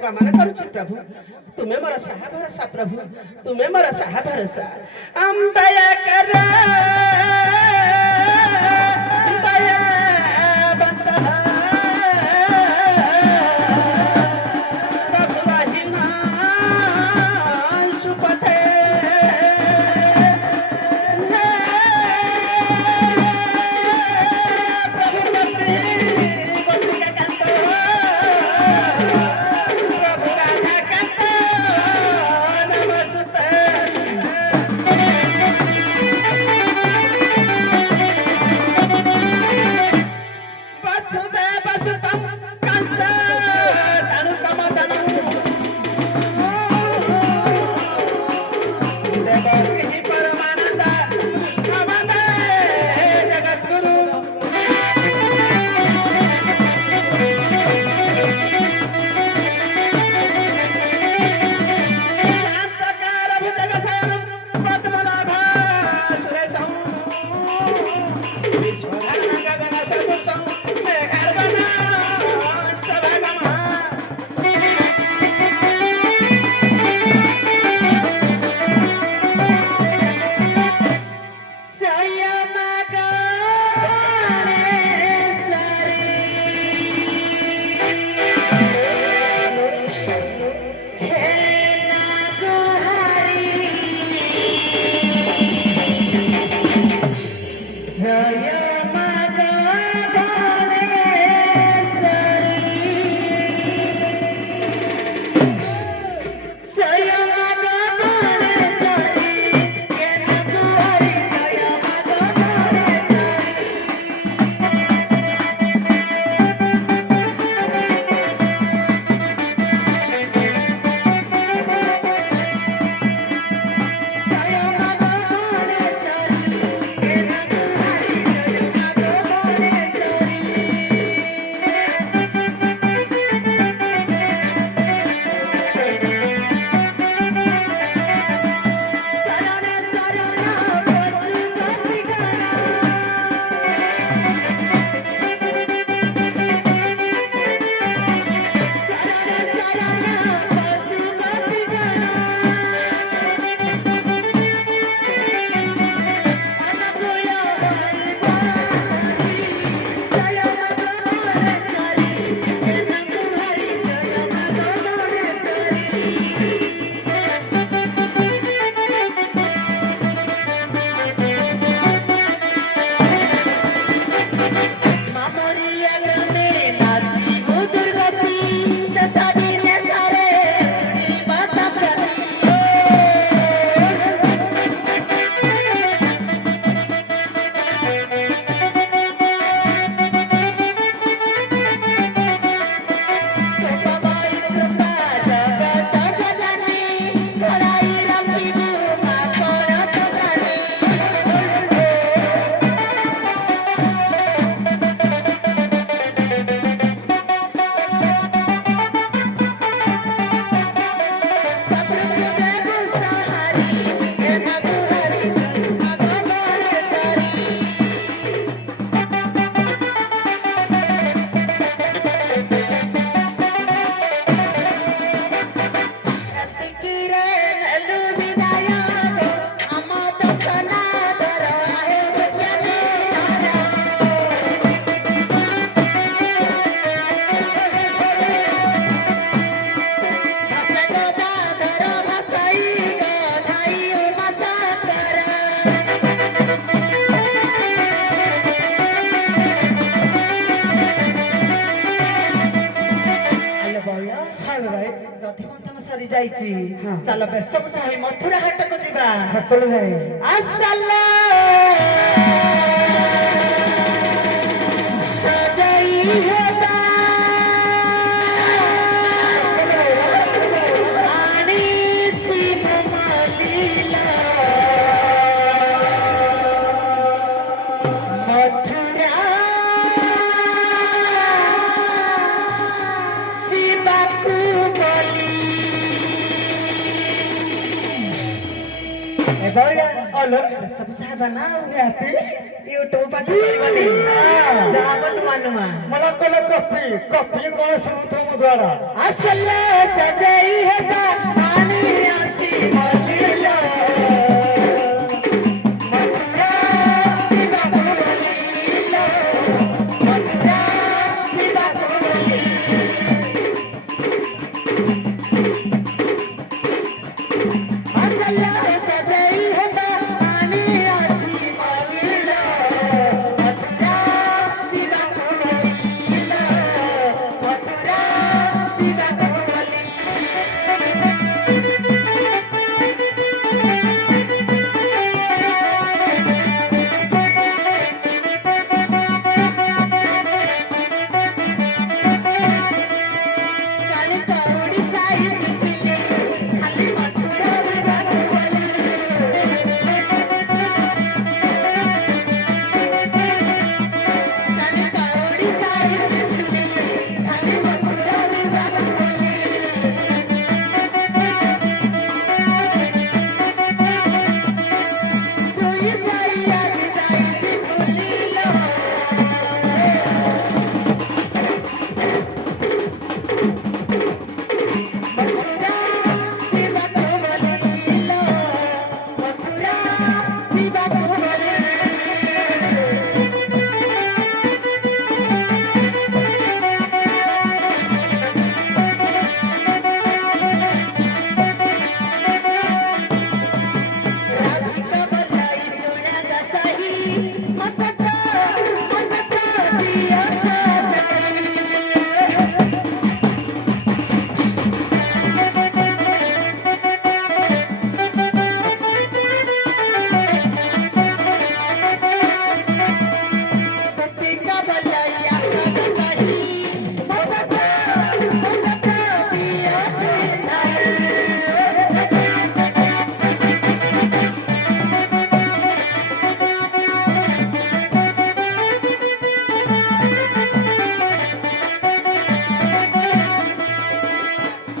कामना करूची प्रभु तुम्हें मोर साहा भरोसा प्रभु तुम्हें मोर साहा भरोसा दया कर दया बंदा प्रभु राहिना सुपते ଯାଇଛି ଚାଲ ବେଶଭୂଷା ହୋଇ ମଥୁରା ହାଟକୁ ଯିବା ସକଳ ଭାଇ ଆସଲା ସଜାଇ ହେବା ଆଣିଛି ମଲିଲା ମଥୁରା ଯିବାକୁ ବୋଲି ଏଭଳିଆ ସବୁ ସାହେବ ନା ନିହାତି ୟୁଟ୍ୟୁବ ପାଠ କରିବନି ଯାହା ବୋଲ ମାନୁମା मला कल कॉफी कौन सुनतो मो द्वारा আসলে সজাই হেবা পানি আছে মলিলা মথুরা ଯିବାକୁ বলিলা মথুরা ଯିବାକୁ বলি আসলে সজাই হেবা পানি আছে মলিলা মথুরা ଯିବାକୁ বলিলা মথুরা ଯିବାକୁ বলি କାଲି କଉଡ଼ି ସାଇତି ଥିଲେ ଖାଲି ମଥୁରା ଯିବାକୁ ବଲି କାଲି କଉଡ଼ି ସାଇତି ଥିଲେ ଖାଲି ମଥୁରା ଯିବାକୁ ବଲି ଜୁଇ ଯାଇ ଆଜି ଯାଇଛି ଭୁଲିଲ ମଥୁରା ଯିବାକୁ ବଲିଲ ମଥୁରା ଯିବାକୁ ବଲି ରାଧିକା ବলাই ସୁନା ଦାସାହି ମତକ ଦିଅ ସଜାଇ ପତିକା ବলাই ଆଶା ଦାସାହି ମତକ ଦିଅ ପିନ୍ଧାଇ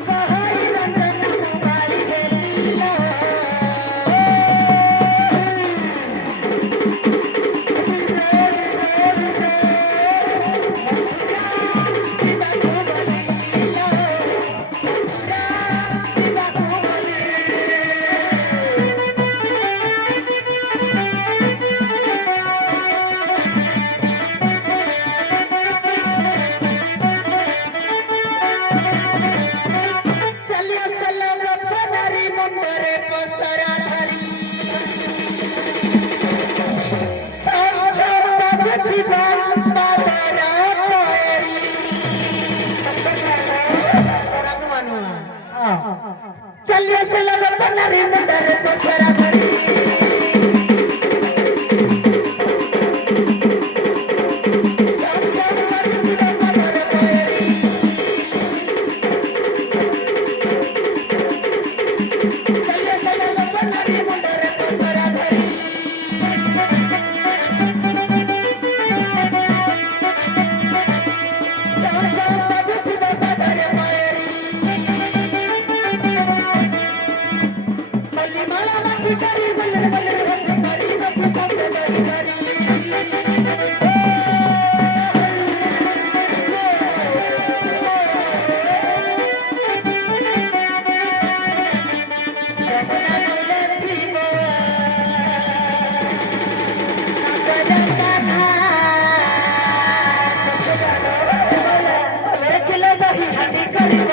କହଇ ରଞ୍ଜନ ମୋବାଇ ହେଲିଲା ଯିବାକୁ ବଲିଲା ମଥୁରା ଯିବାକୁ ବଲି ଚାଲି ଆସିଲା ଗୋପନାରୀ ମୁଣ୍ଡରେ ପସରା ଧରି ଛମ ଛମ ବାଜୁଥିବା ପାଦର ପଏରୀ ଚାଲି ଆସିଲା ଗୋପନାରୀ ମୁଣ୍ଡରେ ପସରା ଧରି ଛମ ଛମ ବାଜୁଥିବା ପାଦର ପଏରୀ ଚାଲି ଆସିଲା ଗୋପନାରୀ ମୁଣ୍ଡରେ ପସରା ଧରି ଛମ ଛମ ବାଜୁଥିବା ପାଦର ପଏରୀ ମଲ୍ଲିମାଳା ମାଟି କରି ବଲର ବଲର ହସି କରି ଗପ ଶବ୍ଦ କରି କରି ଯମୁନା କୂଳେ ଥିବ ସାଗର କାହ୍ନା ଦେଖିଲେ ଦହି ହାଣ୍ଡି କରିବ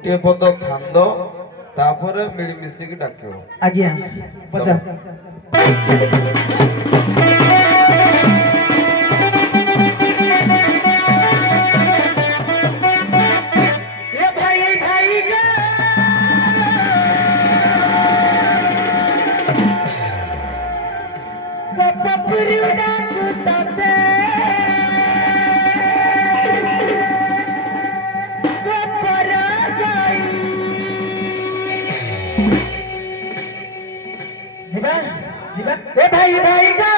ଗୋଟିଏ ପଦ ଛାନ୍ଦ ତାପରେ ମିଳିମିଶିକି ଡାକିବ। ଆଜ୍ଞା ପଚା ଯିବା ଯିବା ଏ ଭାଇ ଭାଇ ଗା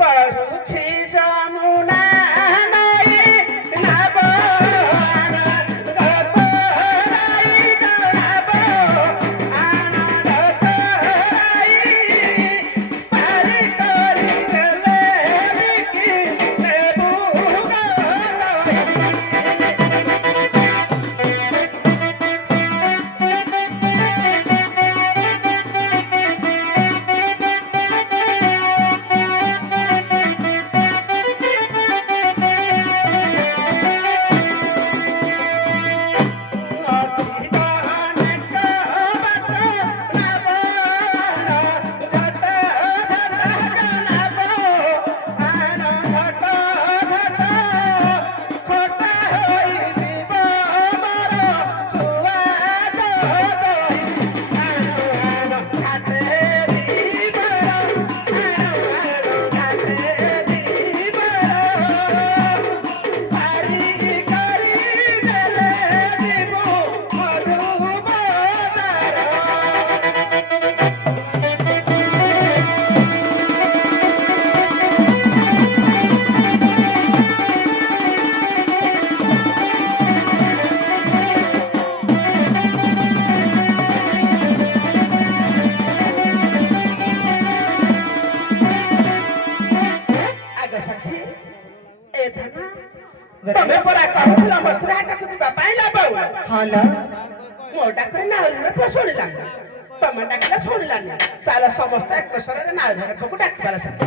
ବାଢୁଛି ଯମୁନା ନଈ ନାବ ଗତରାଇ ଗଣାବ ଆନନ୍ଦରାଇ ପାରି କରିଦେଲେ ବିକି ନେବୁ ଗଦାଇ। ତମେ ପରା କହୁଥିଲ ମଥୁରା ହାଟକୁ ଯିବା ପାଇଁ ଲାବଉ। ହଁ ଲ ମୋ ଡାକରେ ନାଉରୀ ପୁଅ ଶୁଣିଲାନି, ତମେ ଡାକିଲେ ଶୁଣିଲାନି। ଚାଲ ସମସ୍ତେ ଏକ ସ୍ୱରରେ ନାଉରୀ ପୁଅକୁ ଡାକିବାର ସାଥେ।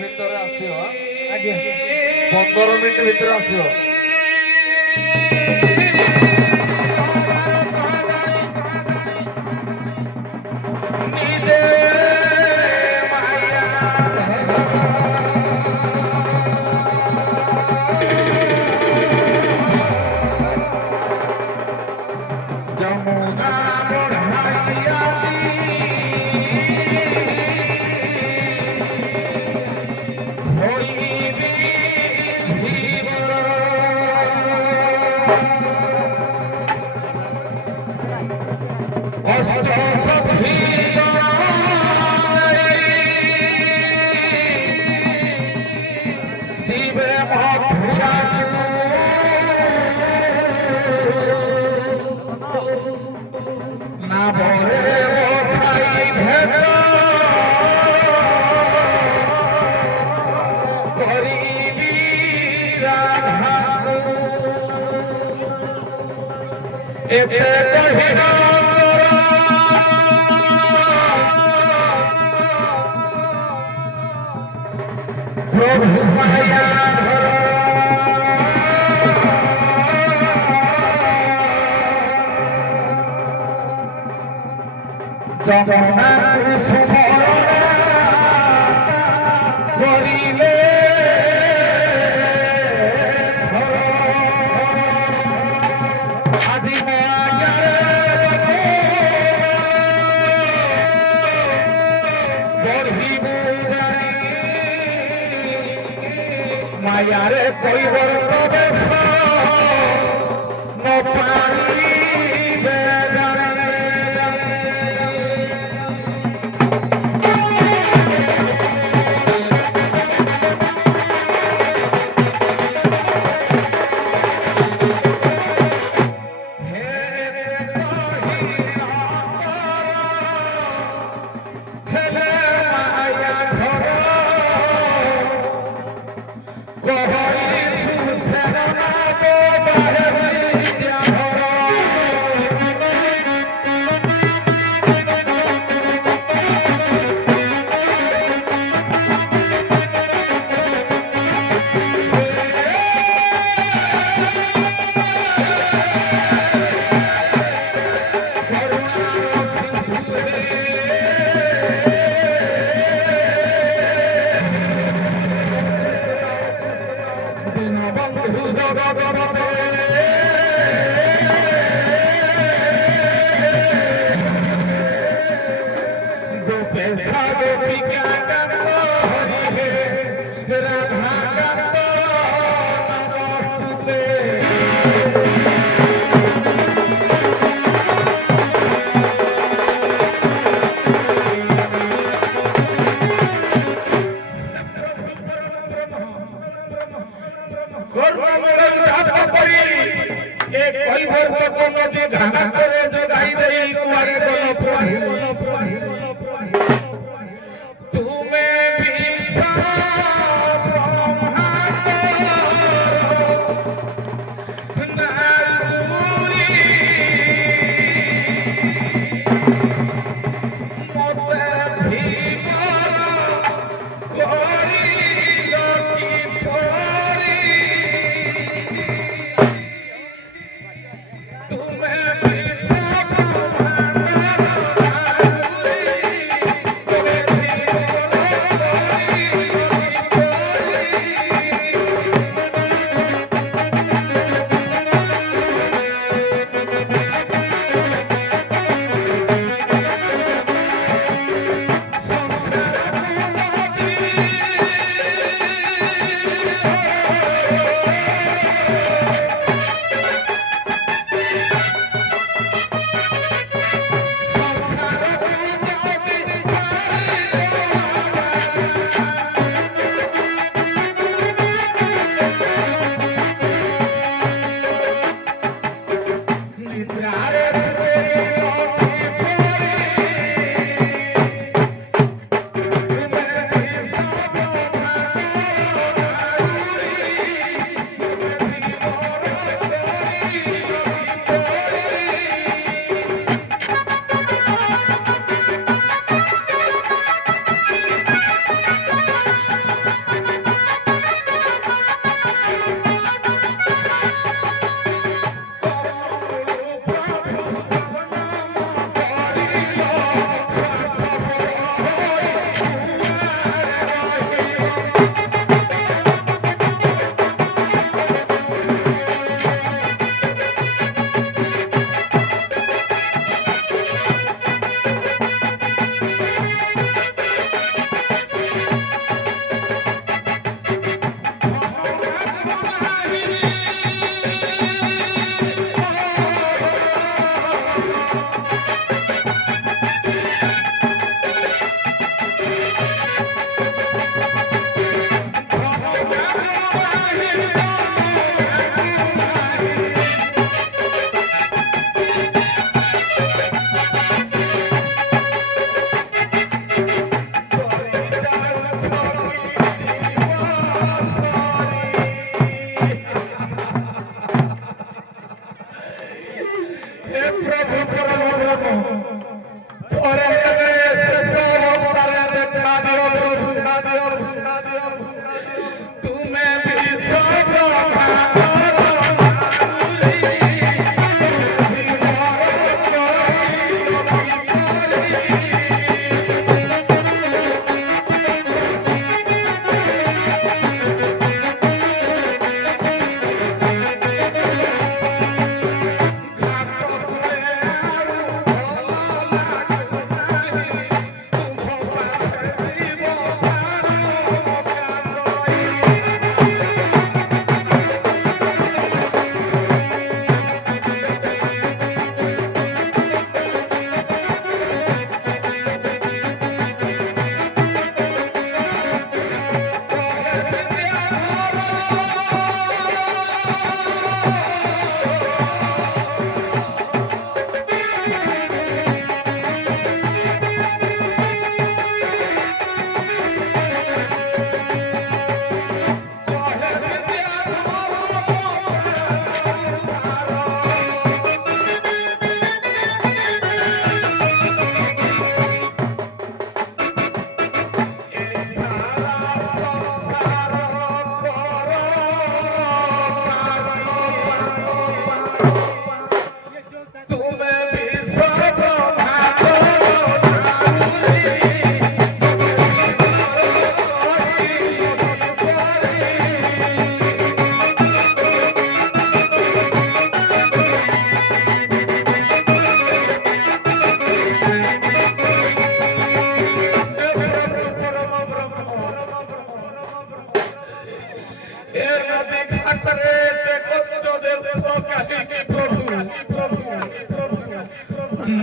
ଭିତରେ ଆସିବ। ଆଜ୍ଞା 15 ମିନିଟ୍ ଭିତରେ ଆସିବ। मायारे कोई वर्तो बेसा नो पानी बेजाने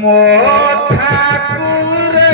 মো ঠাকুরে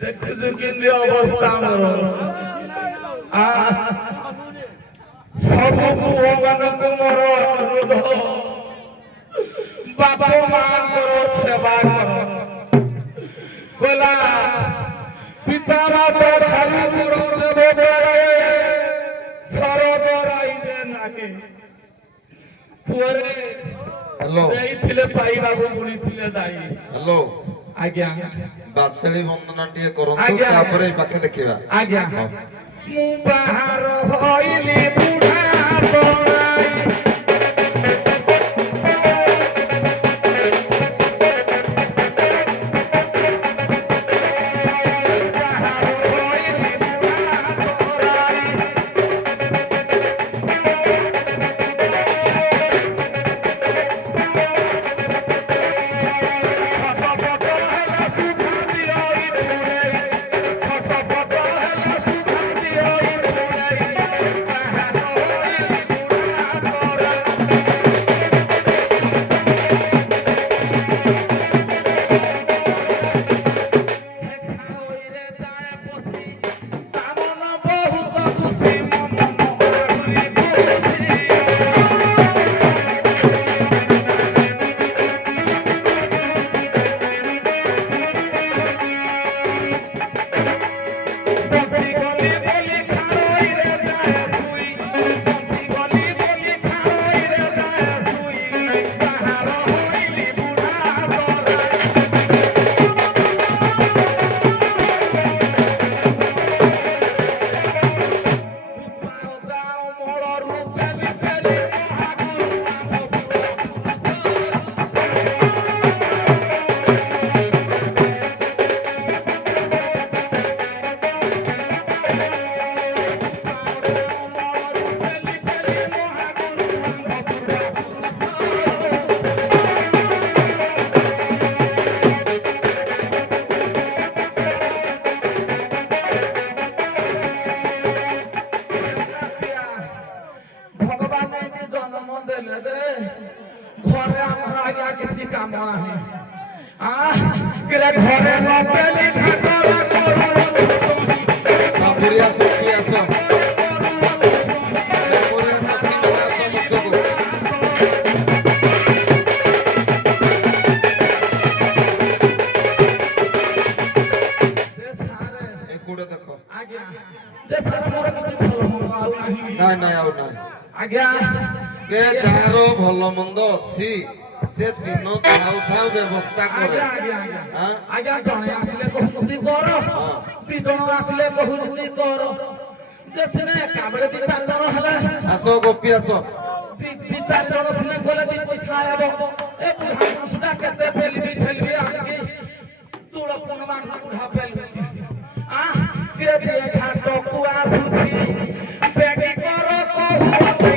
ଦେଖୁଛୁ କେମିତି ଅବସ୍ଥା ଆମର ସବୁ ପୁଅ ମାନଙ୍କୁ ମୋର ଅନୁରୋଧ ବାପା ମାଙ୍କର ସେବା କର କହିଲା ପିତା ମାତା ଖାଲି ଗୁରୁ ଦେବ ବେଳେ ସରବ ରାଇରେ ନାକେ ପୁଅରେ ହ୍ୟାଲୋ ଦେଇଥିଲେ ପାଇବାକୁ ବୁଣିଥିଲେ ଦାଇ ହ୍ୟାଲୋ ଆଜ୍ଞା ବାସଳି ବନ୍ଦନା ଟିକେ କରନ୍ତୁ ଆଜ୍ଞା, ତାପରେ ଏଇ ପାଖେ ଦେଖିବା ଆଜ୍ଞା ହଉ। ମୁଁ ବାହାର ହଇଲି ବୁଢା ବଣାଇ ঘরে আমার আগে কিছু কাম নাই ঘরে নপেলি ঘাটরা সাপুরিয়া সখী আস সাপুরিয়া সখী মানে আস মুচকু ଆଜ୍ଞା କେ ଯାହାର ଭଲ ମନ୍ଦ ଅଛି ସେ ଦିନ ଥାଉ ଥାଉ ବ୍ୟବସ୍ଥା କରେ ଆଜ୍ଞା ଆଜ୍ଞା ଆଜ୍ଞା ଆଁ? ଆଜ୍ଞା ଜଣେ ଆସିଲେ କହୁଛନ୍ତି କର ଦି ଜଣ ଆସିଲେ କହୁଛନ୍ତି କର ଯେ ସିନା ଏକା ବେଳେ ଦି ଚାରି ଜଣ ହେଲେ ଆସ ଗୋପୀ ଆସ ଦି ଚାରି ଜଣ ସିନା ଗଲେ ଦି ପଇସା ହେବ ଏ ବୁଢା ସୁଧା କେତେ ପେଲିବି ଠେଲିବି ଆସିକି ତୁଳ ପୁନ ମାନ ବୁଢା ପେଲିବି କିରେ ଯିଏ ଘାଟକୁ ଆସୁଛି ବେଗି କର କହୁଛି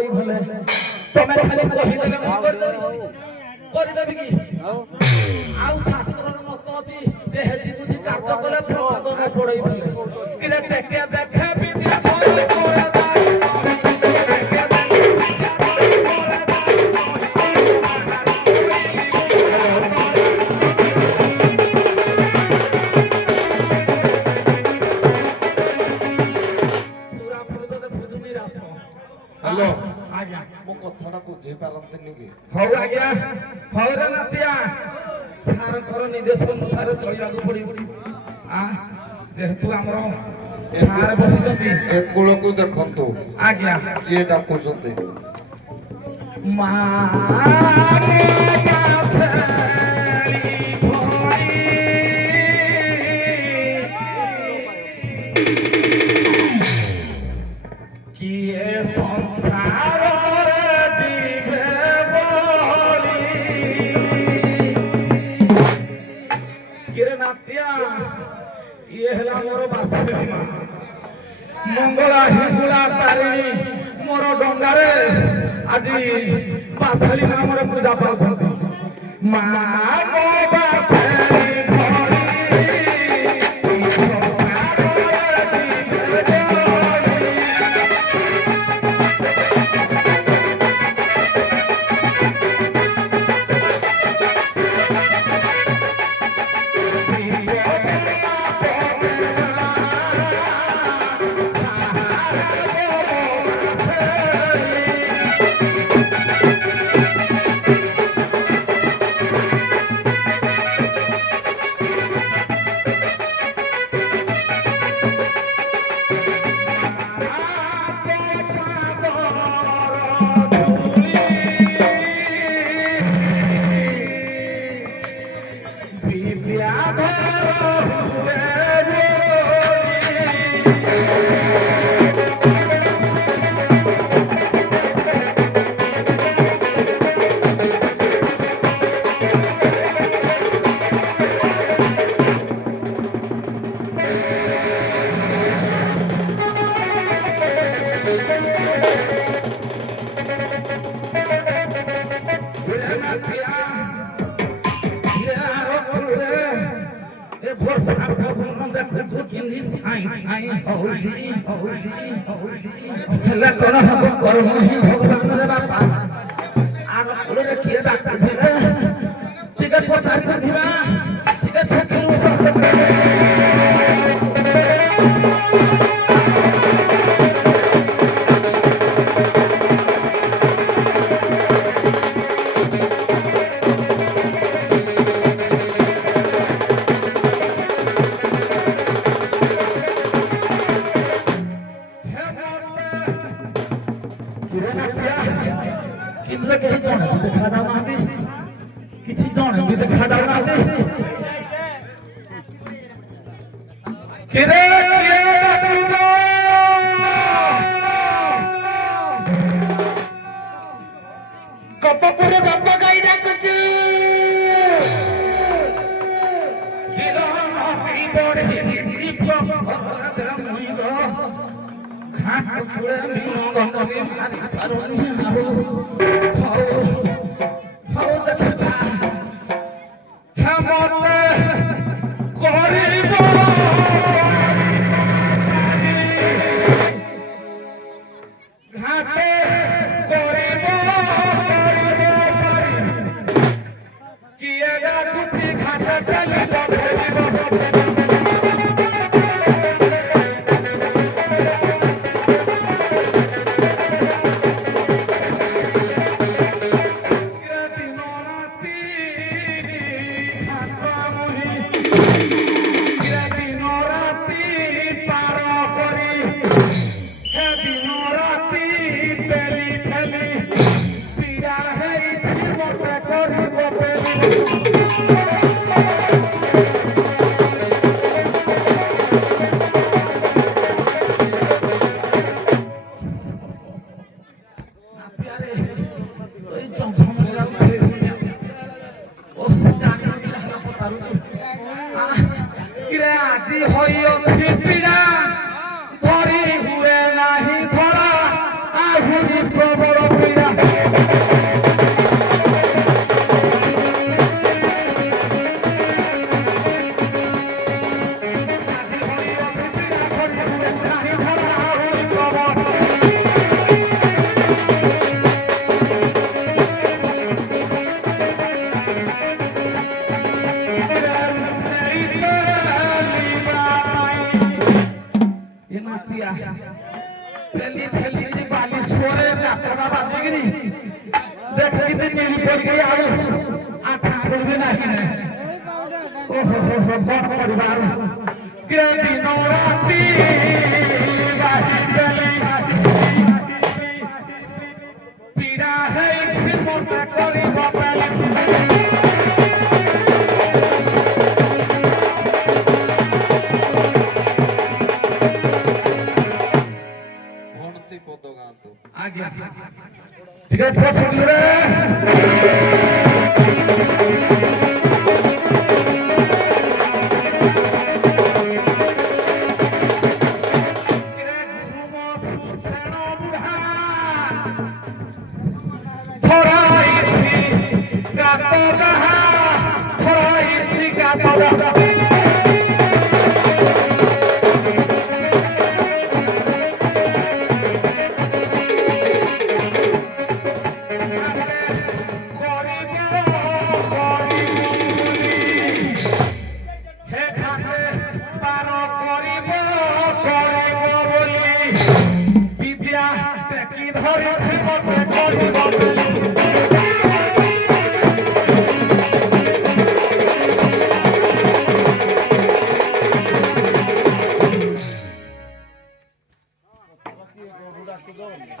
ତମେ ଖାଲି କହିଦେଲେ ମୁଁ କରିଦେବି କି ଆଉ ଶାସ୍ତ୍ରର ମତ ଅଛି ଯେ ହେଜି ବୁଝି କାର୍ଯ୍ୟ କଲେ ପ୍ରମାଦ ପଡେଇ ଭଲେ କିରେ ଟେକେ ଦେଖେ ବିଦ୍ୟା ଧରି କୋଏ ଦାଇ ଟେକେ ଦେଖେ ବିଦ୍ୟା ଧରି କୋଏ ପୁରା ପୁରୁତ ଦେଖୁଛୁ ନିରାଶ ହ୍ୟାଲୋ ଆଜ୍ଞା ମୋ କଥାଟା ବୁଝି ପାରନ୍ତିନି କି ହଉ ଆଜ୍ଞା ହଉ ରେ ନାତିଆ ସାରଙ୍କର ନିର୍ଦ୍ଦେଶ ଅନୁସାରେ ଚଳିବାକୁ ପଡିବ ଯେହେତୁ ଆମର ସାର ବସିଛନ୍ତି ଏ କୂଳକୁ ଦେଖନ୍ତୁ ଆଜ୍ଞା କିଏ ଡାକୁଛନ୍ତି ମା କିଏ ସଂସାର କିରେ ନାତିଆ ଇଏ ହେଲା ମୋର ବାସୀ ମଙ୍ଗଳା ହିଙ୍ଗୁଳା ତାରିଣୀ ମୋର ଡଙ୍ଗାରେ ଆଜି ବାସଳି ନାମରେ ପୂଜା ପାଉଛନ୍ତି ମା ମୋ ବାସଳି ଭଳି ସଂସାରରେ ଯିବେ ଭଳି। ହେଲା କଣ ହବ କର୍ମ ହିଁ ଭଗବାନର ବାପା ଆର କୂଳରେ କିଏ ଡାକୁଥିଲେ ଟିକେ ପଚାରି ବୁଝିବା ଟିକେ ଠକିଲୁ କିନ୍ତୁ କେହି ଜଣେ ବି ଦେଖା ଯାଉନାହାନ୍ତି କିଛି ଜଣେ ବି ଦେଖା ଯାଉନାହାନ୍ତି କିରେ କିଏ ଡାକୁଛ ଗପପୁର ଗପ ଗାଇ ଡାକୁଛୁ ଚମ୍ପା ଉଠେଇ ଓ ଜାଣିନ କି ହେଲା ପଚାରୁଛୁ କିରେ ଆଜି ହୋଇଅଛି ପୀଡ଼ା ଧରି ହୁଏ ନାହିଁ ଧରା ଆହୁରି ପ୍ରବଳ ପୀଡ଼ା पेली थेली जी बाली सोरे नाटना बाजीगिरी देख कितनी नीली पड़ गई आलू आठा पड़ भी नहीं ने ओहो हो बड़ परिवार के दिनो राती बाही पेली पीड़ा है थी मोटा करी बापेली आज्ञा ठीक है पछुड़ रे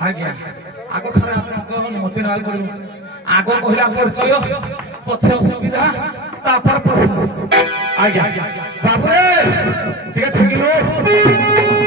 आज्ञा आगो सारा आपको अनुमति नाल करू आगो कहिला परिचय पछे सुविधा तापर प्रश्न आज्ञा बाबू रे ठीक है ठगिलो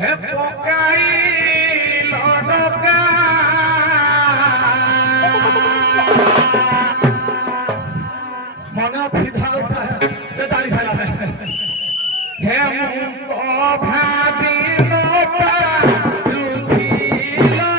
हे पोकाई लडका मने अछि धाल से दाली खाला हे मुंतो भाबी लोटा रुथिलो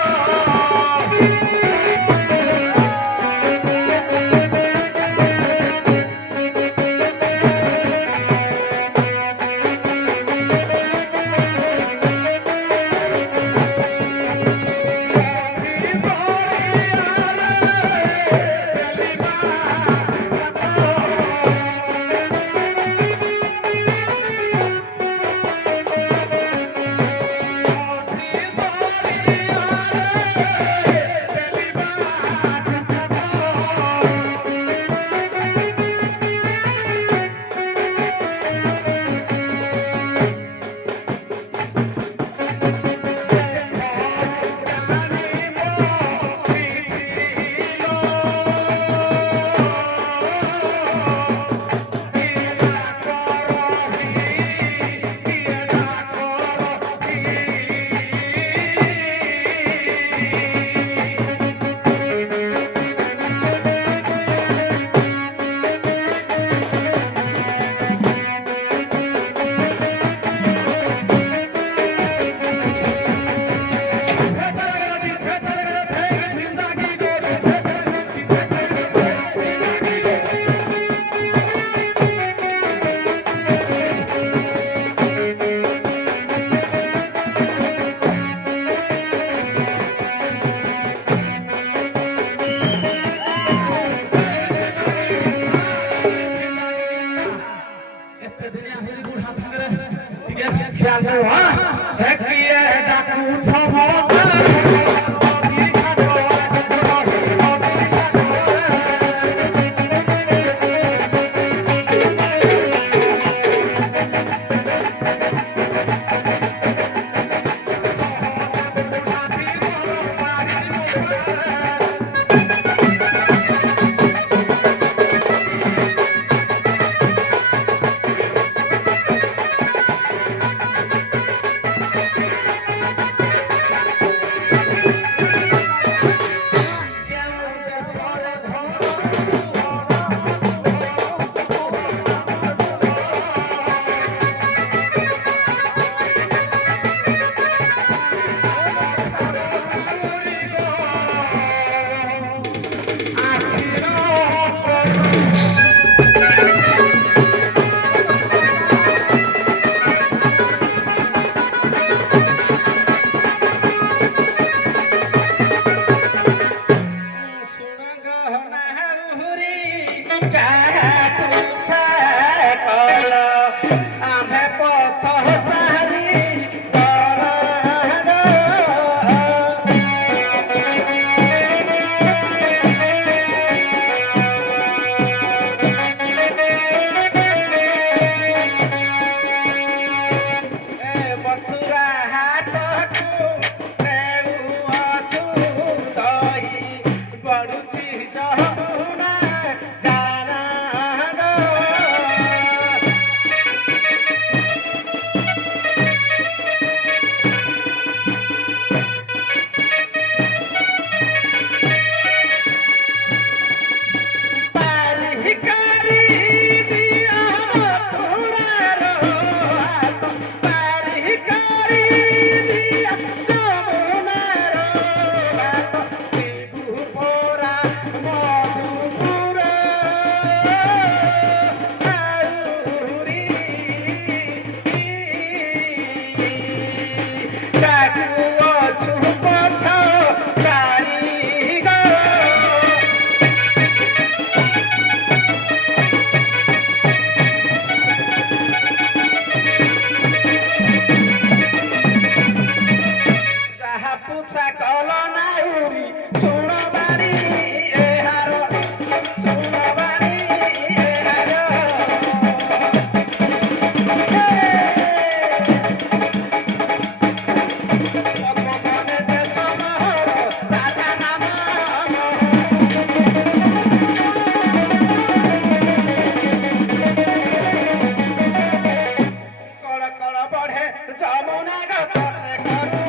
যমুনা গো কতে করু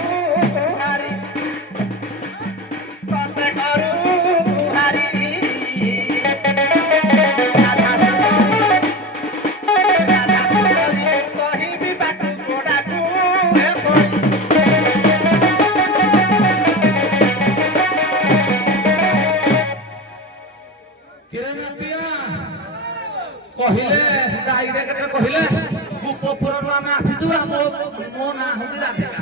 হারি কতে করু হারি কহিবি বাটু গোড়াকু କହିଲେ ଡାଇରେକ୍ଟ କହିଲେ ଗୋପପୁରରୁ ଆମେ ଆସିଛୁ ମୋ ନାଁ ହଉଛି ରାଧିକା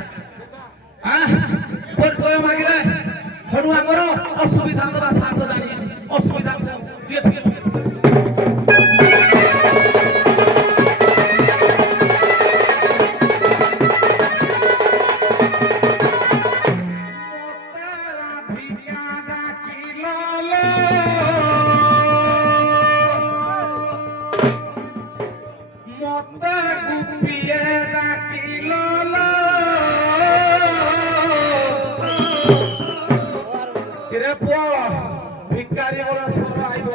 ପରିଚୟ ମାଗିଲେ ସେଠୁ ଆମର ଅସୁବିଧା ବା ସାଥ ଜାଣି ଅସୁବିଧା ଟିକେ ଟିକେ ভিকারি বলে স্বর আইব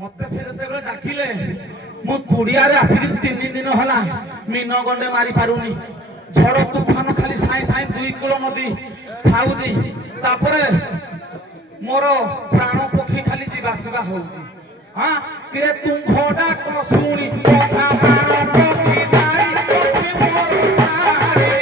ମତେ ସେ ଯେତେବେଳେ ଡାକିଲେ ମୁଁ କୁଡିଆରେ ଆସିକି 3 ଦିନ ହେଲା ମିନ ଗଣ୍ଡେ ମାରି ପାରୁନି ଝଡ ତୁଫାନ ଖାଲି ସାଇଁ ସାଇଁ 2 କୂଳ ନଦୀ ଖାଉଛି ତାପରେ ମୋର ପ୍ରାଣ ପକ୍ଷୀ ଖାଲି ଯିବା ଆସିବା ହଉଛି ହଁ କିରେ ତୁମ୍ଭ ଡାକ ଶୁଣି କଥା ପ୍ରାଣ ପକ୍ଷୀ ଯାଇ ପକ୍ଷୀ ମୋର ସାରି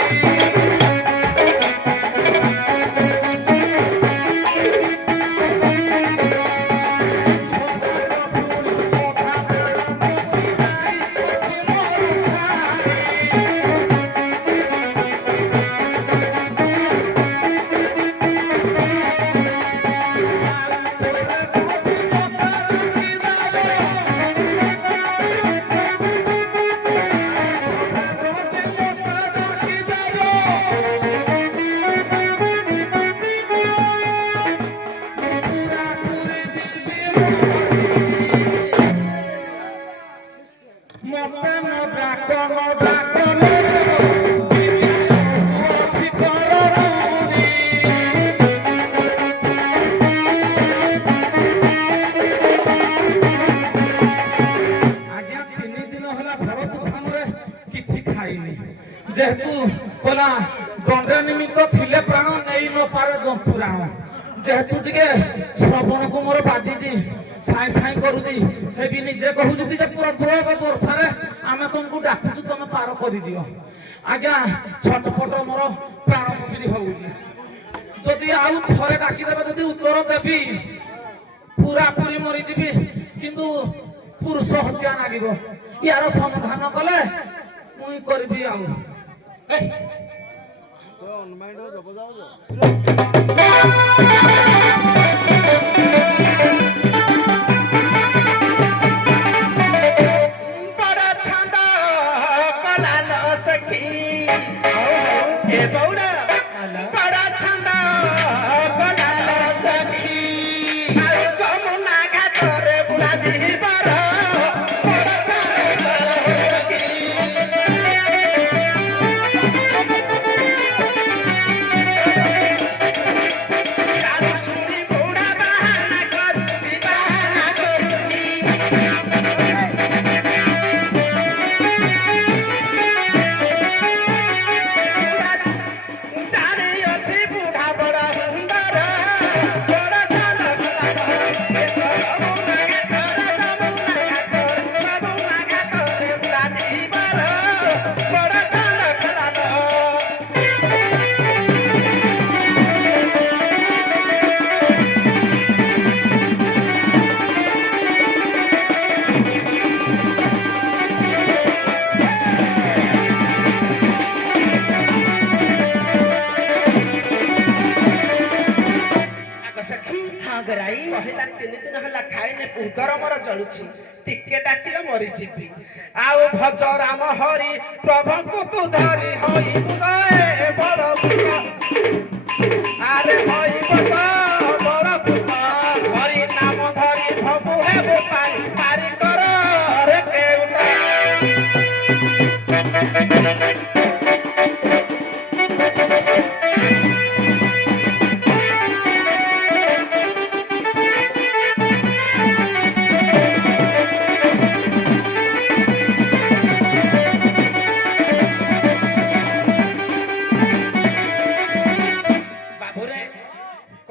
যেহেতু কলা দণ্ডে নিমিত্ত থিলে প্রাণ নেই ন পারে জন্তুরাণ যেহেতু টিকে শ্রবণକୁ ମୋର ବାଜିଛି ସାଇଁ ସାଇଁ କରୁଛି ସେ ବି ନିଜେ କହୁଛନ୍ତି ଯେ ପ୍ରବଳ ବର୍ଷାରେ ଆମେ ତମକୁ ଡାକୁଛୁ ତମେ ପାର କରିଦିଅ ଆଜ୍ଞା ଛଟପଟ ମୋର ପ୍ରାଣ ପକ୍ଷୀ ହଉଛି ଯଦି ଆଉ ଥରେ ଡାକିଦେବେ ଯଦି ଉତ୍ତର ଦେବି ପୁରାପୁରି ମରିଯିବି କିନ୍ତୁ ପୁରୁଷ ହତ୍ୟା ଲାଗିବ ୟାର ସମାଧାନ କଲେ ମୁଇଁ କରିବି ଆଉ ବଡ଼ ଛନ୍ଦ କଲାଲ ସଖୀ ଏ ବଉଡ଼ା ବଡ଼ ଛନ୍ଦ କଲାଲ ସଖୀ ଆଉ ଯମୁନା ଘାଟରେ ବୁଡ଼ା ଦିବାର ବଡ଼ ଛନ୍ଦ ଶୁଣି ବୁଢ଼ା ବାହାନା କରୁଛି ବାହାନା କରୁଛି ଉଦର ମୋର ଜଳୁଛି ଟିକେ ଡାକିଲେ ମରିଯିବି ଆଉ ଭଜ ରାମ ହରି ପ୍ରଭୁଙ୍କୁ ତୁ ଧରି ହୋଇବୁ ବଡ଼ ପୁତ ଆରେ ହୋଇବୁ ବଡ଼ ପୁତ ହରି ନାମ ଧରି ଭବୁ ହେବୁ ପାରି କର ରେ କେଉଟା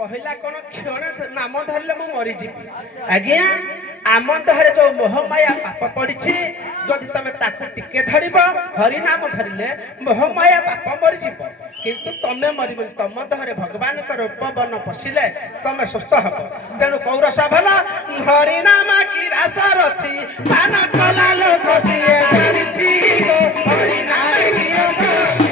କହିଲା କଣ କ୍ଷଣ ନାମ ଧରିଲେ ମୁଁ ମରିଯିବି ଆଜ୍ଞା ଆମ ଦେହରେ ଯୋଉ ମୋହମାୟା ପାପ ପଡିଛି ଯଦି ତମେ ତାକୁ ଟିକେ ଧରିବ ହରି ନାମ ଧରିଲେ ମୋହମାୟା ପାପ ମରିଯିବ କିନ୍ତୁ ତମେ ମରିବନି ତମ ଦେହରେ ଭଗବାନଙ୍କ ରୂପ ବନ ପଶିଲେ ତମେ ସୁସ୍ଥ ହବ ତେଣୁ କୌରସ ଭଲ ହରି ନାମ କି ରାସ ରଛି ପାନ କଲା ଲୋକ ସିଏ ଜାଣିଛି ହରି ନାମ କି ରାସ ରଛି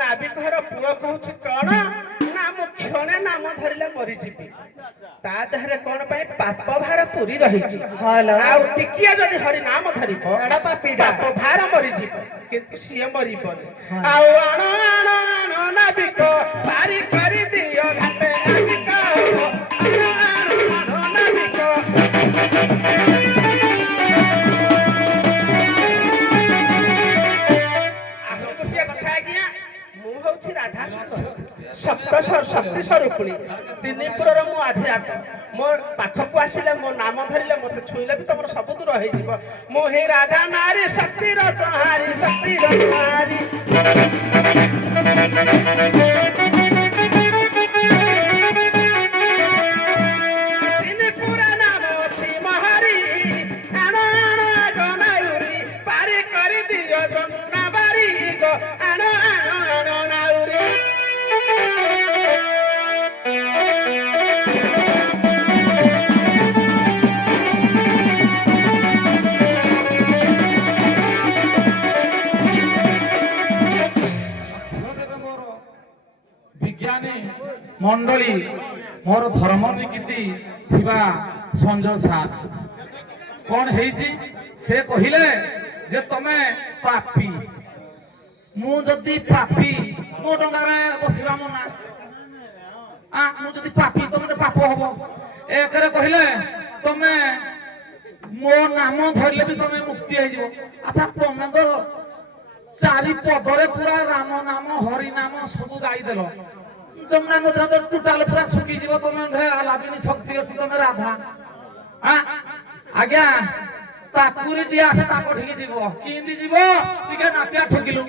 ନାବିକର ପୁଅ କହୁଛି କଣ ନା ମୁଁ କ୍ଷଣେ ନାମ ଧରିଲେ ମରିଯିବି ତା ଦେହରେ କଣ ପାଇଁ ପାପ ଭାର ପୁରୀ ରହିଛି ଆଉ ଟିକିଏ ଯଦି ହରି ନାମ ଧରିବ ପାପ ଭାର ମରିଯିବ କିନ୍ତୁ ସିଏ ମରିବନି ଆଉ ଆଣ ଆଣ ଆଣ ନାବିକ ପାରି କରି ଦିଅ ଘାଟେ ନାବିକ ଆଣ ଆଣ ଆଣ ନାବିକ ମୁଁ ହଉଛି ରାଧା ଶକ୍ତି ସ୍ୱରୂପିଣୀ ତିନିପୁରର ମୁଁ ଆଧିରାତ ମୋ ପାଖକୁ ଆସିଲେ ମୋ ନାମ ଧରିଲେ ମତେ ଛୁଇଁଲେ ବି ତମର ସବୁ ଦୂର ହେଇଯିବ ମୁଁ ହିଁ ରାଧା ନାରୀ ଶକ୍ତିର ସଂହାରୀ ଶକ୍ତିର ସଂହାରୀ ତିନିପୁର ନାମ ଅଛି ମହାରୀ ଆଣ ଆଣ ଗନାୟୁରୀ ପାରି କରି ଦିଅ ଯମୁନା ବାରି ଗো ଆଣ ଆଣ ଆଣ ନାଉରୀ ବିଜ୍ଞାନୀ ମଣ୍ଡଳୀ ମୋର ଧର୍ମ ନୀତି ଥିବା ସଞ୍ଜୟ ସାର୍ କଣ ହେଇଛି ସେ କହିଲେ ଯେ ତମେ ପାପୀ ମୁଁ ଯଦି ପାପୀ ମୋ ଡଙ୍ଗାରେ ବସିବା ମୋ ନା ମୁଁ ଯଦି ପାପୀ ତମେ ପାପ ହବ ଏକରେ କହିଲେ ତମେ ମୋ ନାମ ଧରିଲେ ବି ତମେ ମୁକ୍ତି ହେଇଯିବ ଆଚ୍ଛା ତମେ ତ ଚାରି ପଦରେ ପୁରା ରାମ ନାମ ହରି ନାମ ସବୁ ଗାଇଦେଲ ତମେ ନଦୀରେ ତ ଟୋଟାଲ ପୁରା ଶୁଖିଯିବ ତମେ ଲାଭିନି ଶକ୍ତି ଅଛି ତମେ ରାଧା ଆଜ୍ଞା ତାକୁରି ଟିକେ ଆସେ ତାକୁ ଠିକି ଯିବ କେମିତି ଯିବ ଟିକେ ନାତିଆ ଠକିଲୁ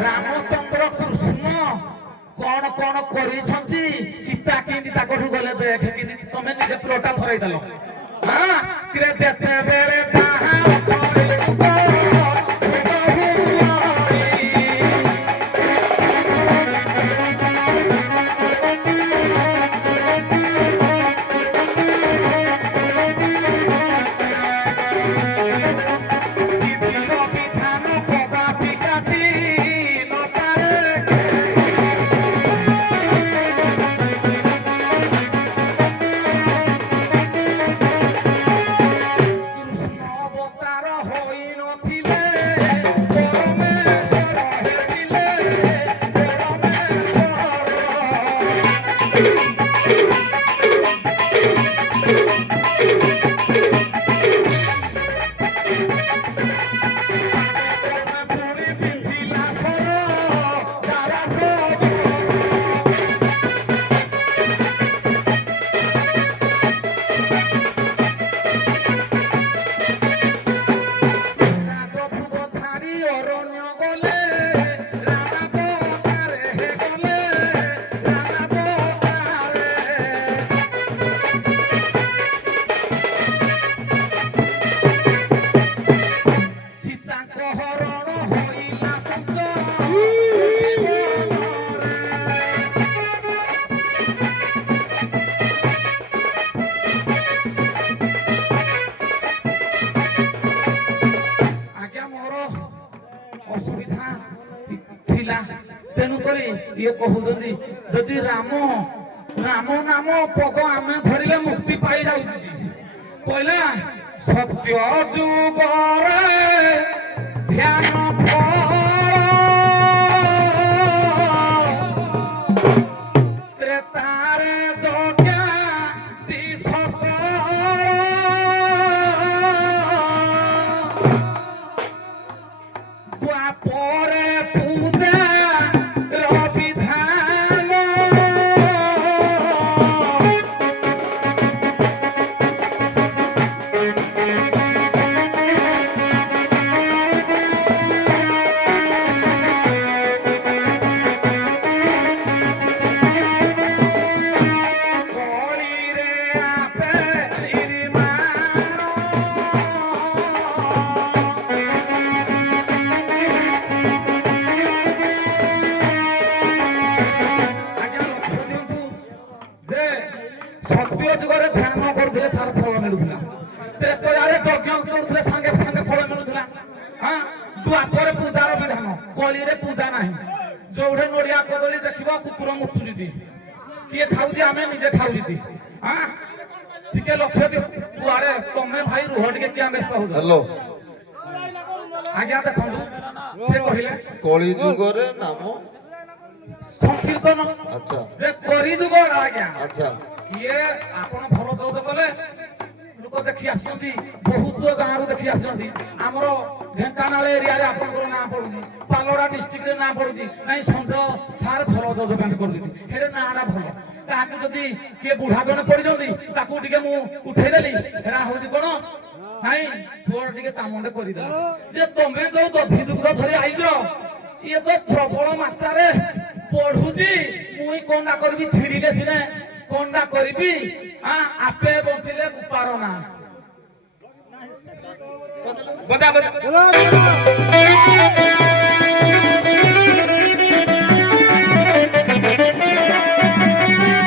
ରାମଚନ୍ଦ୍ର କୃଷ୍ଣ କଣ କଣ କରିଛନ୍ତି ସୀତା କେମିତି ତାଙ୍କଠୁ ଗଲେ ଦେଖ କେମିତି ତମେ ନିଜେ ପ୍ଲଟା ଧରେଇ ଦେଲ ଯେତେବେଳେ ଯାହା ଅସୁବିଧା ଥିଲା ତେଣୁକରି ଇଏ କହୁଛନ୍ତି ଯଦି ରାମ ନାମ ପଦ ଆମେ ଧରିଲେ ମୁକ୍ତି ପାଇଯାଉଛନ୍ତି କହିଲା ସତ୍ୟ ଯୁଗରେ ଧ୍ୟାନ ତ୍ରେତାରେ ଯଜ୍ଞା ପରେ ପୂଜା ରବିଧାନ କଳିରେ ଆପେ ସତ୍ୟ ଯୁଗରେ ଧ୍ୟାନ କରୁଥିଲେ ସାର ଫଳ ମିଳୁଥିଲା ତ୍ରେତୟାରେ ଯଜ୍ଞ କରୁଥିଲେ ସାଙ୍ଗେ ସାଙ୍ଗେ ଫଳ ମିଳୁଥିଲା ଦ୍ୱାପରେ ପୂଜାର ବିଧାନ କଳିରେ ପୂଜା ନାହିଁ ଯୋଉଠି ନଡିଆ କଦଳୀ ଦେଖିବ କୁକୁର ମୁତୁଛନ୍ତି କିଏ ଖାଉଛି ଆମେ ନିଜେ ଖାଉଛନ୍ତି ଟିକେ ଲକ୍ଷ୍ୟ ଦିଅ କୁଆଡେ ତମେ ଭାଇ ରୁହ ଟିକେ କିଏ ବ୍ୟସ୍ତ ହଉଛ ହ୍ୟାଲୋ ଆଜ୍ଞା ଦେଖନ୍ତୁ ସେ କହିଲେ କଳି ଯୁଗରେ ନାମ ସଂକୀର୍ତ୍ତନ ଆଚ୍ଛା ଯେ କରି ଯୁଗ ଆଜ୍ଞା ଆଚ୍ଛା ଇଏ ଆପଣ ଭଲ ଚଉଦ କଲେ ଲୋକ ଦେଖି ଆସୁଛନ୍ତି ବହୁତ ଗାଁରୁ ଦେଖି ଆସୁଛନ୍ତି ଆମର ଢେଙ୍କାନାଳ ଏରିଆରେ ଆପଣଙ୍କର ନାଁ ପଡୁଛି ପାଲଡ଼ା ଡିଷ୍ଟ୍ରିକ୍ଟରେ ନାଁ ପଡୁଛି ନାଇଁ ସଞ୍ଜୟ ସାର୍ ଭଲ ଯୋଜଗାନ କରୁଛନ୍ତି ହେଲେ ନାଁଟା ଭଲ ତାହାକୁ ଯଦି କିଏ ବୁଢା ଜଣେ ପଡିଛନ୍ତି ତାକୁ ଟିକେ ମୁଁ ଉଠେଇଦେଲି ହେରା ହଉଛି କଣ ନାଇଁ ପୁଅ ଟିକେ କାମଟେ କରିଦେଲା ଯେ ତମେ ଯୋଉ ଦଧି ଦୁଗ୍ଧ ଧରି ଆଇଛ ଇଏ ତ ପ୍ରବଳ ମାତ୍ରାରେ ପଢୁଛି ମୁଇଁ କଣଟା କରିବି ଛିଡ଼ିଲେ ସିନା କଣଟା କରିବି ଆପେ ବଞ୍ଚିଲେ ପାର ନା ବଜା ବଜା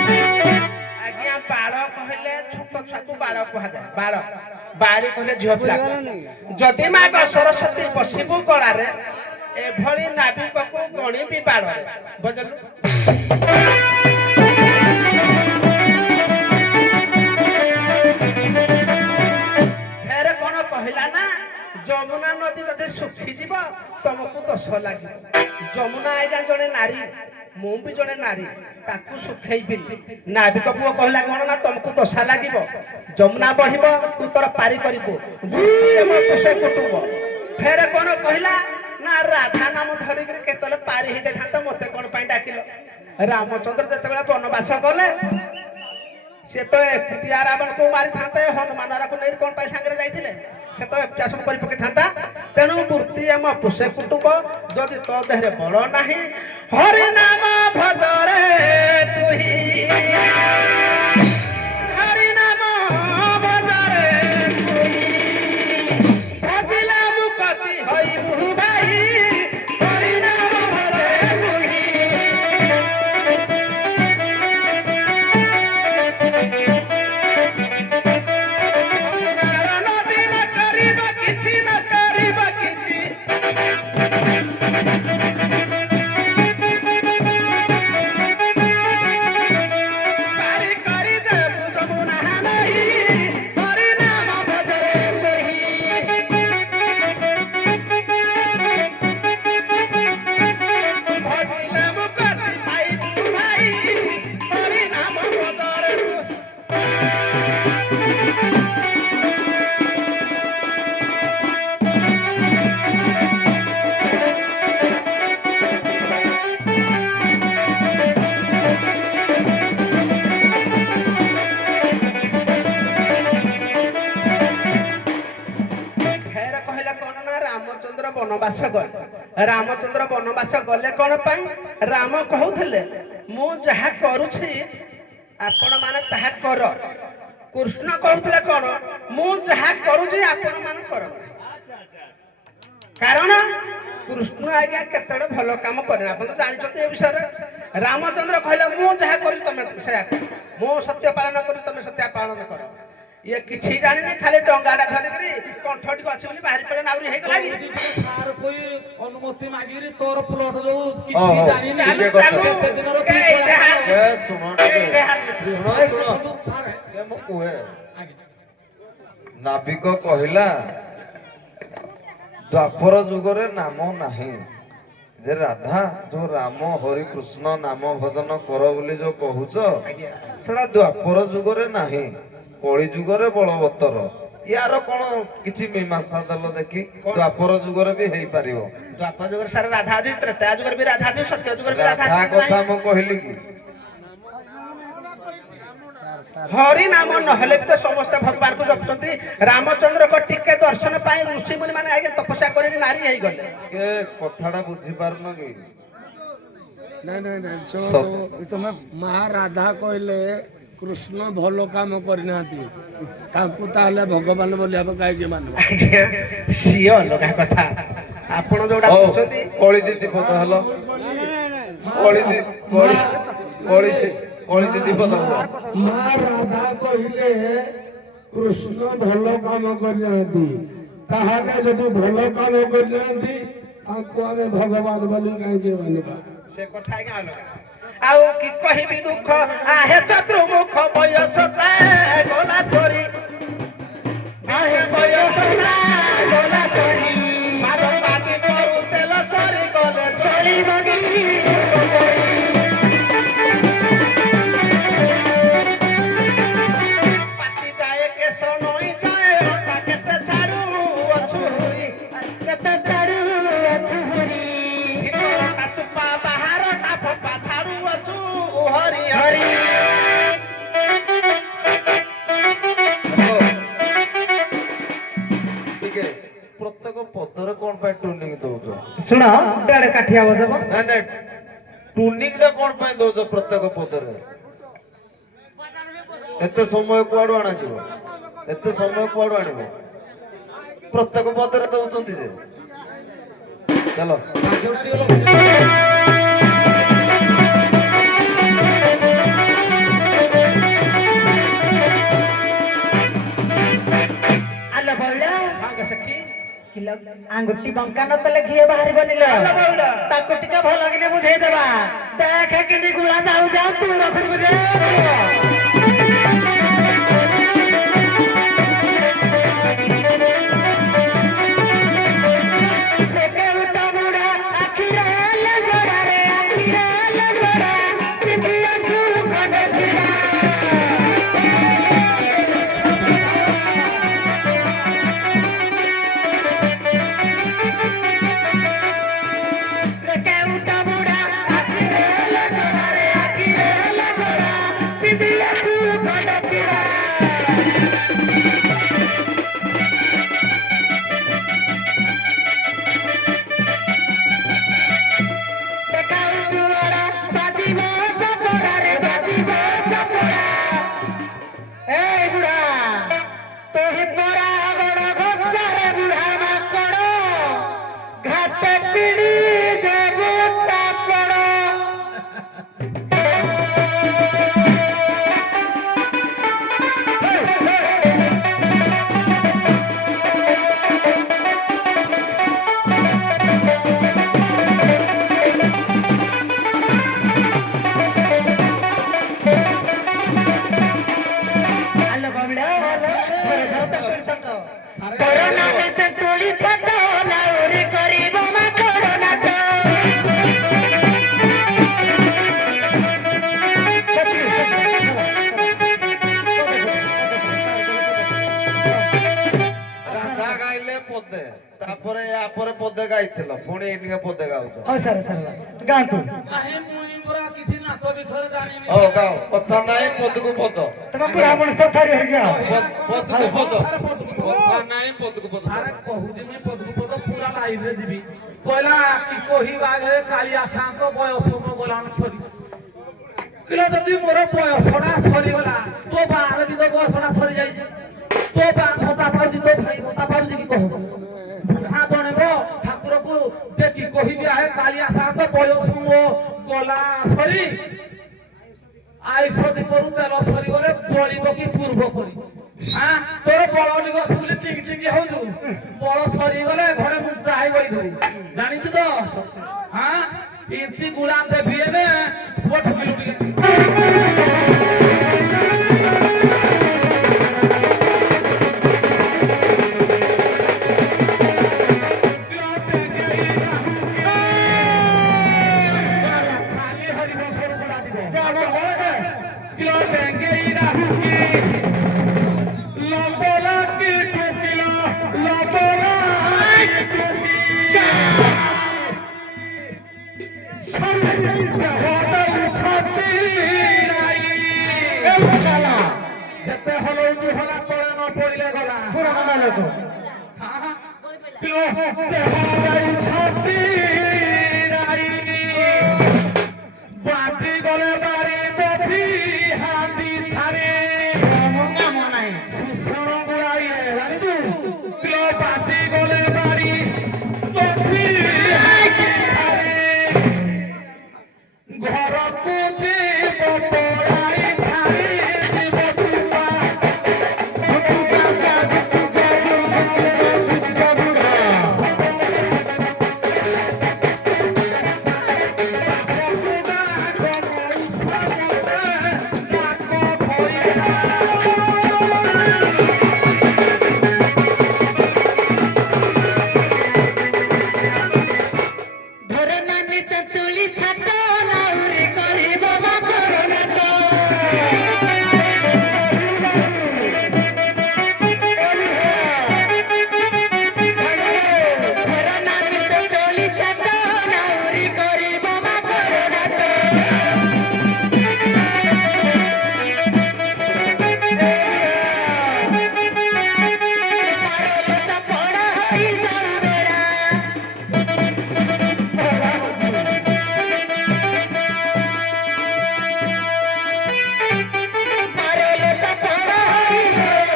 ଆଜ୍ଞା ବାଳ କହିଲେ ଛୋଟ ଛୁଆକୁ ବାଳ କୁହାଯାଏ ବାଳ ବାଳି କହିଲେ ଝିଅ ପିଲା ଯଦି ମା ସରସ୍ୱତୀ ବସିବୁ ଗଳାରେ ଏଭଳି ନାବିକକୁ ଗଣିବି ବାଳରେ ବୁଝିଲୁ ଫେରେ କଣ କହିଲା ନା ଯମୁନା ନଦୀ ଯଦି ଶୁଖିଯିବ ତମକୁ ଦୋଷ ଲାଗିବ ଯମୁନା ଆଜ୍ଞା ଜଣେ ନାରୀ ମୁଁ ବି ଜଣେ ନାରୀ ତାକୁ ଶୁଖେଇବିନି ନାବିକ ପୁଅ କହିଲା କଣ ନା ତମକୁ ଦୋଷା ଲାଗିବ ଯମୁନା ବଢିବ ତୁ ତୋର ପାରି କରିବୁ ସେ କୁଟୁମ୍ବ ଫେରେ କଣ କହିଲା ନା ରାଧା ନାମ ଧରିକିରି କେତେବେଳେ ପାରି ହେଇଯାଇଥାନ୍ତ ମତେ କଣ ପାଇଁ ଡାକିଲ ରାମଚନ୍ଦ୍ର ଯେତେବେଳେ ବନବାସ ଗଲେ ସେ ତ ଏକୁଟିଆ ରାବଣକୁ ମାରିଥାନ୍ତେ ହନୁମାନକୁ ନେଇ କଣ ପାଇଁ ସାଙ୍ଗରେ ଯାଇଥିଲେ ସେ ତ ଏକୁଟିଆ ସବୁ କରି ପକେଇଥାନ୍ତା ତେଣୁ ବୃତ୍ତି ଆମ ପୁଷେ କୁଟୁମ୍ବ ଯଦି ତୋ ଦେହରେ ବଳ ନାହିଁ ହରି ନାମ ଭଜରେ ତୁହି ହରି ନାମ ଭଜରେ ତୁହି ଭଜିଲା ମୁକତି ହଇବୁ ଭାଇ ହରି ନାମ ଭଜରେ ତୁହି ଗଲେ ରାମଚନ୍ଦ୍ର ବନବାସ ଗଲେ କଣ ପାଇଁ ରାମ କହୁଥିଲେ ମୁଁ ଯାହା କରୁଛି ଆପଣ ମାନେ ତାହା କର କୃଷ୍ଣ କହୁଥିଲେ କଣ ମୁଁ ଯାହା କରୁଛି ଆପଣ ମାନେ କର କାରଣ କୃଷ୍ଣ ଆଜ୍ଞା କେତେବେଳେ ଭଲ କାମ କରେ ଆପଣ ତ ଜାଣିଛନ୍ତି ଏ ବିଷୟରେ ରାମଚନ୍ଦ୍ର କହିଲେ ମୁଁ ଯାହା କରୁଛି ତମେ ସେୟା କର ମୁଁ ସତ୍ୟ ପାଳନ କରୁଛି ତମେ ସତ୍ୟ ପାଳନ କର ଇଏ କିଛି ଜାଣିନି ଖାଲି ଡଙ୍ଗାଟା ଧରିକିରି କଣ୍ଠଟିକୁ ଅଛି ବୋଲି ବାହାରି ପଡେ ନାଉରି ହେଇଗଲା କି ସାର୍ କହି ଅନୁମତି ମାଗିରି ତୋର ପ୍ଲଟ ଯୋଉ କିଛି ଓହୋ, ଜାଣିନି ଚାଲୁ ଠିକ ଚାଲୁ କେତେ ଦିନର ଏ ଏ ଶୁଣ ଟିକେ ଶୁଣ ସାର୍ ଏ ମୁଁ କୁହେ ନାବିକ କହିଲା ଦ୍ୱାପର ଯୁଗରେ ନାମ ନାହିଁ ଯେ ରାଧା ଯୋଉ ରାମ ହରି କୃଷ୍ଣ ନାମ ଭଜନ କର ବୋଲି ଯୋଉ କହୁଛ ସେଟା ଦ୍ୱାପର ଯୁଗରେ ନାହିଁ କଳି ଯୁଗରେ ବଳବତ୍ତର ୟାର କଣ କିଛି ମୀମାଂସା ଦେଲ ଦେଖି ଦ୍ୱାପର ଯୁଗରେ ବି ହେଇପାରିବ ଦ୍ୱାପର ଯୁଗରେ ସାରା ରାଧା ଅଛି ତ୍ରେତା ଯୁଗରେ ବି ରାଧା ଅଛି ସତ୍ୟ ଯୁଗରେ ବି ରାଧା ରାଧା ଅଛି କଥା ମୁଁ କହିଲି କି ହରି ନାମ ନହେଲେ ବି ତ ସମସ୍ତେ ଭଗବାନଙ୍କୁ ଜପୁଛନ୍ତି ରାମଚନ୍ଦ୍ରଙ୍କ ଟିକେ ଦର୍ଶନ ପାଇଁ ଋଷି ମୁନି ମାନେ ଆଜ୍ଞା ତପସ୍ୟା କରିକି ନାରୀ ହେଇଗଲେ କେ କଥାଟା ବୁଝିପାରୁନ କି ନାଇଁ ଶୁଣନ୍ତୁ ତମେ ମା ରାଧା କହିଲେ କୃଷ୍ଣ ଭଲ କାମ କରିନାହାନ୍ତି ତାଙ୍କୁ ତାହେଲେ ଭଗବାନ ବୋଲି ଆମେ କାହିଁକି ମାନିବା ଆଜ୍ଞା ସିଏ ଅଲଗା କଥା ଆପଣ ଯୋଉଟା ହଉ କହୁଛନ୍ତି କଳି ଦିଦି ପଦ ହେଲ କଳି ଦିଦି ପଦ ହେଲ ମା ରାଧା କହିଲେ କୃଷ୍ଣ ଭଲ କାମ କରିନାହାନ୍ତି ତାହେଲେ ଯଦି ଭଲ କାମ କରିନାହାନ୍ତି ତାଙ୍କୁ ଆମେ ଭଗବାନ ବୋଲି କାହିଁକି ମାନିବା ସେ କଥା ଆଜ୍ଞା ଅଲଗା ଆଉ କି କହିବି ଦୁଃଖ ଆହେ ଚତୁର୍ମୁଖ ବୟସ ଗଲା ଚୋରି ଆହେ ବୟସ ଗଲା ଚୋରି ମାର ପାଟି କରୁ ତେଲ ସରି ଗଲେ ଚଳିବ କି ପାଟି ଯାଏ କେଶ ନଇ ଯାଏ ଅଟା କେତେ ଛାଡୁ ଅଛୁରି କେତେ ଛାଡୁ ଅଛୁରି ତା ଚୁପା ବାହାର ତା ଫପା ଛାଡୁ ଅଛୁ ହରି ହରି ଟିକେ ପ୍ରତ୍ୟେକ ପଦରେ କଣ ପାଇଁ ଟୁନିଂ ଦଉଛ ଶୁଣ ଡାଡେ କାଠିଆ ବଜବ ନାଇଁ ନାଇଁ ଟୁନିଂ ଟା କଣ ପାଇଁ ଦଉଛ ପ୍ରତ୍ୟେକ ପଦରେ ଏତେ ସମୟ କୁଆଡୁ ଆଣାଯିବ ଏତେ ସମୟ କୁଆଡୁ ଆଣିବ ପ୍ରତ୍ୟେକ ପଦରେ ଦଉଛନ୍ତି ଯେ ଚାଲ ଆଲୋ ବଉଳ ସଖୀ ଆଙ୍ଗୁଠି ବଙ୍କା ନ ତଲେ ଘିଅ ବାହାରିବନି ଲୋ ତାକୁ ଟିକେ ଭଲ କିনে ବୁଝେଇଦେବା ଦେଖେ କିନ୍ତି ଗୁଳା ଯାଉ ଯାଉ ତୁ ରଖୁଛୁ ରେ ପଦେ ଗାଇଥିଲ ପୁଣି ଏଇନିକା ପଦେ ଗାଉଛ ହଉ ସାର୍ ସାର୍ ଗାଆନ୍ତୁ। ନାହିଁ ମୁଇଁ ପରା କିଛି ନାଚ ବିଷୟରେ ଜାଣିନି। ହଉ ଗାଅ କଥା ନାହିଁ ପଦକୁ ପଦ ତମେ ବୁଢା ମଣିଷ ଥରି ହରିକା ପଦକୁ ପଦ ସାରେ ପଦକୁ ପଦ। କଥା ନାହିଁ ପଦକୁ ପଦ ସାରେ କହୁଛି ମୁଇଁ ପଦକୁ ପଦ ପୁରା ଲାଇଭରେ ଯିବି। କହିଲା କି କହିବା ଆଗରେ କାଳିଆ ସାନ୍ତ ବୟସ ମୋ ଗଲାଣ ଛରି। କିଲୋ ଯଦି ମୋର ବୟସଟା ସରିଗଲା ତୋ ବାହାର ବି ତ ବୟସଟା ସରିଯାଇଛି। ତୋ ବା ଭତ୍ତା ପାଉଛି ତୋ ଭାଇ ଭତ୍ତା ପାଉଛି କି କହ? ବୁଢା ଜଣେବ ଠାକୁରକୁ ଯେ କି କହିବି ଆହେ କାଳିଆ ସାନ୍ତ ବୟସ ମୋ ଗଲା ସରି। ଆୟୁଷ ଦୀପରୁ ତେଲ ସରିଗଲେ ଜଳିବ କି ପୂର୍ବ କରି। ତୋର ବଳ ନିଗ ଅଛି ବୋଲି ଟିକି ଟିକି ହଉଛୁ। ବଳ ସରିଗଲେ ଘରେ ମୁଁ ଚାହି ବଇଥିବୁ ଜାଣିଛୁ ତ? ଇନ୍ତି ଗୁଳା ଦେବି ଏବେ ପୁଅ ଠକିଲୁ ଟିକେ। ଖାଲି ହରିବ ସରୁ ଗୁଡ଼ା দিব। କିଲୋ ବେଙ୍ଗେଇ ରାହୁକି ଲମ୍ବଲା କି ଟୁକିଲ ଲମ୍ବଲା କି ଟୁକି ଯେତେ ହଲଉଛୁ ହଲା ତଳେ ନ ପଡ଼ିଲେ ଗଲା। ପୁରାଣ ଲୋକ ବାଜି ଗଲେ ବାରି ଦଧି ହାତି ଛାରେ କାମ ନାହିଁ। ଶୋଷଣ ଗୁଡ଼ାଇଏ ଜାଣିଛୁ? ବାଜି ଗଲେ ବାରି ଦଧି ହାତି ଛାରେ ଘରକୁ ଯିବ ପଳାଇ ଛାରି ଯିବ ତୁମା। ଧର ନାନୀ ତେନ୍ତୁଳି ଛାଟ ନାଉରି କରିବ ମକର ନାଚ। ଧର ନାନୀ ତେନ୍ତୁଳି ଛାଟ ନାଉରି କରିବ ମକର ନାଚ। ପାରଲ ଚାପଡ଼ ହୋଇ ଯାଉ ବେଡ଼ା। ପାରଲ ଚାପଡ଼ ହୋଇ ଯାଉ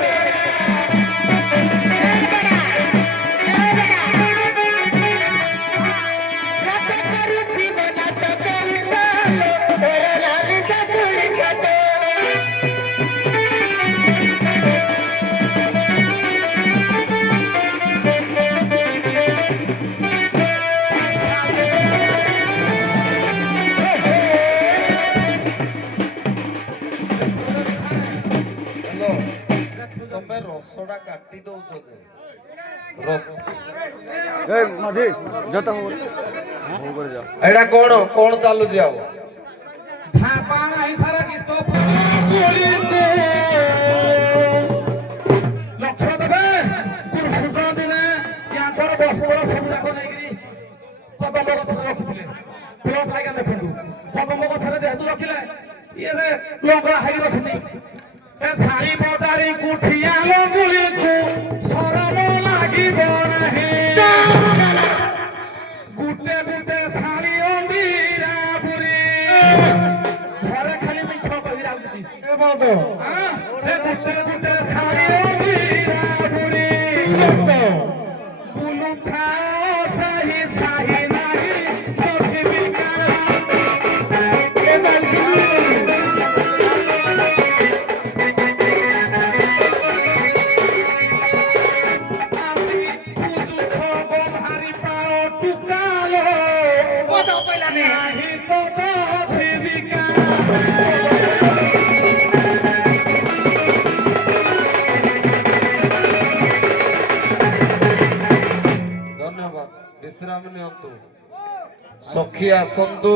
ରାତ କରୁଥିବ ନାଟକ ଉଠାଲୋ ଧର ଲାଲି ତେନ୍ତୁଳି ଛାଟ। ହ୍ୟାଲୋ ତମେ ରସଟା କାଟି ଦଉଛ ଯେ ଏଇଟା କଣ କଣ ଚାଲୁଛି ଆଉ ଧାପା ନାହିଁ ସାରା ଗୀତ ଗୁଳିକୁ ଲକ୍ଷ୍ୟ ଦେବେ ପୁରୁଷ ଦିନେ ୟାଙ୍କର ବସ୍ତ୍ର ସବୁ ଯାକ ନେଇକିରି କଦମ୍ବ ଗଛରେ ରଖିଥିଲେ। ପ୍ଲଟ ଆଜ୍ଞା ଦେଖନ୍ତୁ କଦମ୍ବ ଗଛରେ ଯେହେତୁ ରଖିଲେ ଇଏ ଯେ ଲଙ୍ଗଳା ହେଇକି ଅଛନ୍ତି। ଏ ଶାଳି ବଜାରୀ କୁଠିଆ ଲଙ୍ଗୁଳିକୁ ସରମ ଲାଗିବ ନାହିଁ। ଗୁଟେ ଗୁଟେ ଶାଳି ଅଣ୍ଡିରା ବୁରି ଘରେ ଖାଲି ମିଛ କହି ଯାଉଛନ୍ତି। ଗୁଟେ ଗୁଟେ ଶାଳି ଅଣ୍ଡିରା ବୁରି ବୁଲୁଥାଅ ସାହି ସାହି ନାହିଁ ରଖିବି ଭାରି ପାଳ ଟୁକାଲୋ ନାହିଁ ତ ଦଧିବିକା। ଧନ୍ୟବାଦ ବିଶ୍ରାମ ନିଅନ୍ତୁ ସଖୀ ଆସନ୍ତୁ।